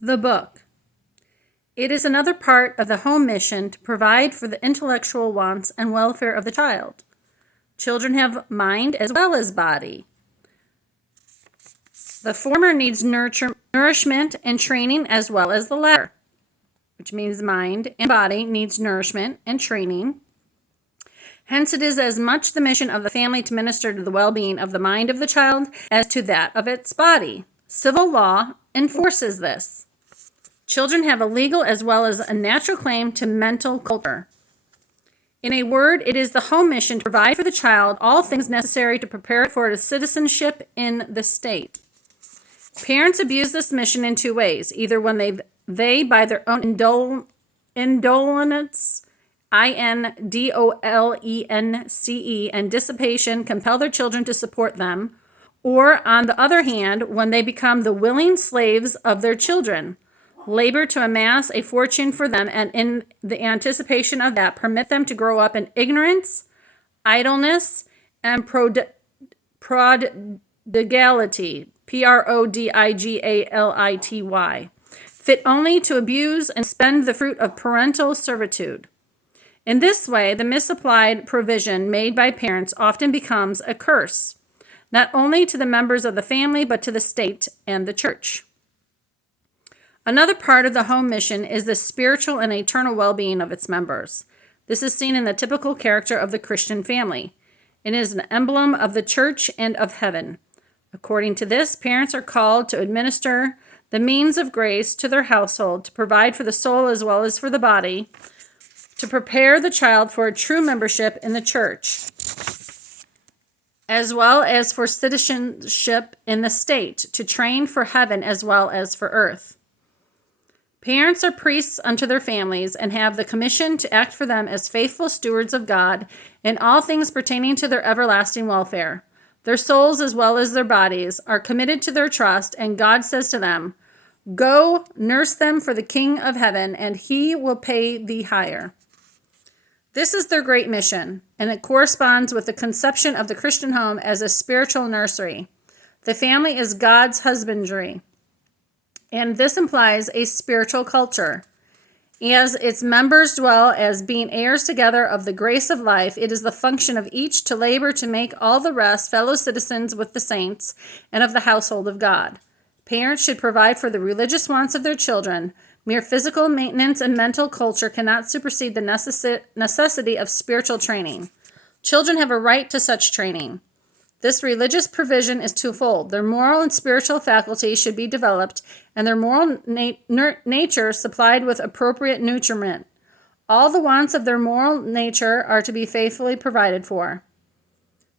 The book. It is another part of the home mission to provide for the intellectual wants and welfare of the child. Children have mind as well as body. The former needs nourishment and training as well as the latter, which means mind and body needs nourishment and training. Hence, it is as much the mission of the family to minister to the well-being of the mind of the child as to that of its body. Civil law enforces this. Children have a legal as well as a natural claim to mental culture. In a word, it is the home mission to provide for the child all things necessary to prepare it for its citizenship in the state. Parents abuse this mission in two ways, either when they by their own indolence, indolence, and dissipation compel their children to support them, or on the other hand, when they become the willing slaves of their children, labor to amass a fortune for them, and in the anticipation of that, permit them to grow up in ignorance, idleness, and prodigality, prodigality, fit only to abuse and spend the fruit of parental servitude. In this way, the misapplied provision made by parents often becomes a curse, not only to the members of the family, but to the state and the church. Another part of the home mission is the spiritual and eternal well-being of its members. This is seen in the typical character of the Christian family. It is an emblem of the church and of heaven. According to this, parents are called to administer the means of grace to their household, to provide for the soul as well as for the body, to prepare the child for a true membership in the church, as well as for citizenship in the state, to train for heaven as well as for earth. Parents are priests unto their families and have the commission to act for them as faithful stewards of God in all things pertaining to their everlasting welfare. Their souls as well as their bodies are committed to their trust, and God says to them, "Go, nurse them for the King of heaven, and he will pay thee higher." This is their great mission, and it corresponds with the conception of the Christian home as a spiritual nursery. The family is God's husbandry, and this implies a spiritual culture. As its members dwell as being heirs together of the grace of life, it is the function of each to labor to make all the rest fellow citizens with the saints and of the household of God. Parents should provide for the religious wants of their children. Mere physical maintenance and mental culture cannot supersede the necessity of spiritual training. Children have a right to such training. This religious provision is twofold. Their moral and spiritual faculties should be developed, and their moral nature supplied with appropriate nutriment. All the wants of their moral nature are to be faithfully provided for.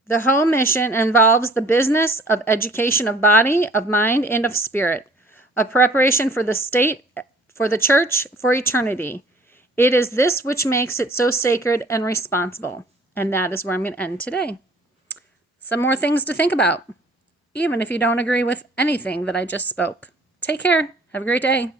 The home mission involves the business of education of body, of mind, and of spirit, a preparation for the state, for the church, for eternity. It is this which makes it so sacred and responsible. And that is where I'm going to end today. Some more things to think about, even if you don't agree with anything that I just spoke. Take care. Have a great day.